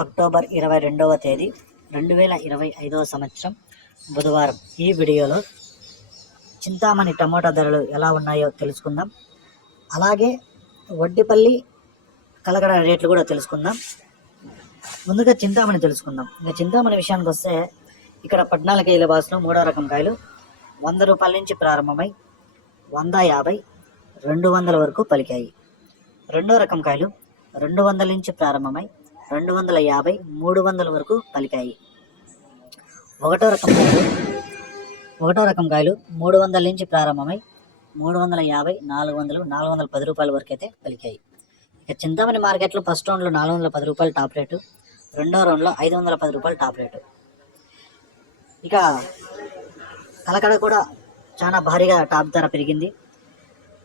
October 22వ తేదీ 2025వ సంవత్సరం బుధవారం. ఈ వీడియోలో చింతామణి టమోటా ధరలు ఎలా ఉన్నాయో తెలుసుకుందాం. అలాగే వడ్డిపల్లి కలకడ రేట్లు కూడా తెలుసుకుందాం. ముందుగా చింతామణి తెలుసుకుందాం. ఇక చింతామణి విషయానికి వస్తే ఇక్కడ 14 కేజీల బాక్స్లో 3వ రకం కాయలు 100 రూపాయల నుంచి ప్రారంభమై 150, 200 వరకు పలికాయి. 2వ రకం కాయలు 200 నుంచి ప్రారంభమై 250, 300 వరకు పలికాయి. 1వ రకం కాయలు 300 నుంచి ప్రారంభమై 350, 400, 410 రూపాయల వరకు అయితే పలికాయి. ఇక చింతామణి మార్కెట్లో ఫస్ట్ రౌండ్లో 410 రూపాయలు టాప్ రేటు, రెండో రౌండ్లో 510 రూపాయలు టాప్ రేటు. ఇక కలకడ కూడా చాలా భారీగా టాప్ ధర పెరిగింది.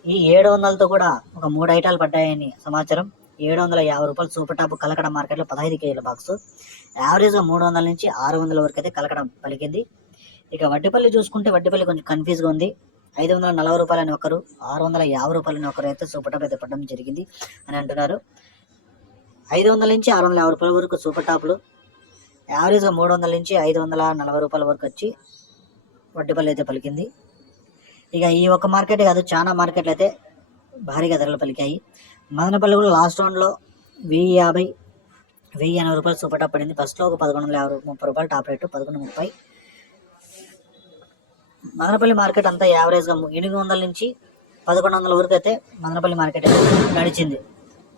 ఈ 700తో కూడా ఒక 3 ఐటాలు పడ్డాయని సమాచారం. 750 రూపాయలు సూపర్ టాప్ కలకడ మార్కెట్లో 15 కేజీల బాక్స్ యావరేజ్గా 300 నుంచి 600 వరకు అయితే కలకడ పలికింది. ఇక వడ్డిపల్లి చూసుకుంటే వడ్డిపల్లి కొంచెం కన్ఫ్యూజ్గా ఉంది. 540 రూపాయలని ఒకరు, 650 రూపాయలని ఒకరు అయితే సూపర్ టాప్ అయితే పడడం జరిగింది అని అంటున్నారు. 500 నుంచి 650 రూపాయల వరకు సూపర్ టాప్లు, యావరేజ్గా 300 నుంచి 540 రూపాయల వరకు వచ్చి వడ్డిపల్లి అయితే పలికింది. ఇక ఈ ఒక్క మార్కెట్ కాదు, చాలా మార్కెట్లు అయితే భారీగా ధరలు పలికాయి. మదనపల్లి కూడా లాస్ట్ రౌండ్లో 1050, 1080 రూపాయలు సూపర్ టాప్ పడింది. ఫస్ట్లో ఒక 1130 రూపాయలు టాప్ రేటు, 1130. మదనపల్లి మార్కెట్ అంతా యావరేజ్గా 800 నుంచి 1100 వరకు అయితే మదనపల్లి మార్కెట్ అయితే నడిచింది.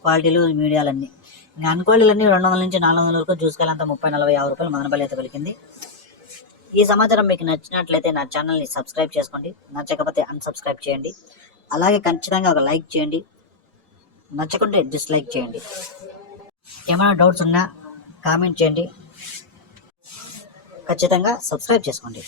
క్వాలిటీలు మీడియాలన్నీ, ఇంకా అన్క్వాలిటీలన్నీ 200 నుంచి 400 వరకు చూసుకెళ్ళంతా 30, 40, 50 రూపాయలు మదనపల్లి అయితే పలికింది. ఈ సమాచారం మీకు నచ్చినట్లయితే నా ఛానల్ని సబ్స్క్రైబ్ చేసుకోండి, నచ్చకపోతే అన్సబ్స్క్రైబ్ చేయండి. అలాగే ఖచ్చితంగా ఒక లైక్ చేయండి, నచ్చకుంటే డిస్లైక్ చేయండి. ఏమైనా డౌట్స్ ఉన్నా కామెంట్ చేయండి, ఖచ్చితంగా సబ్స్క్రైబ్ చేసుకోండి.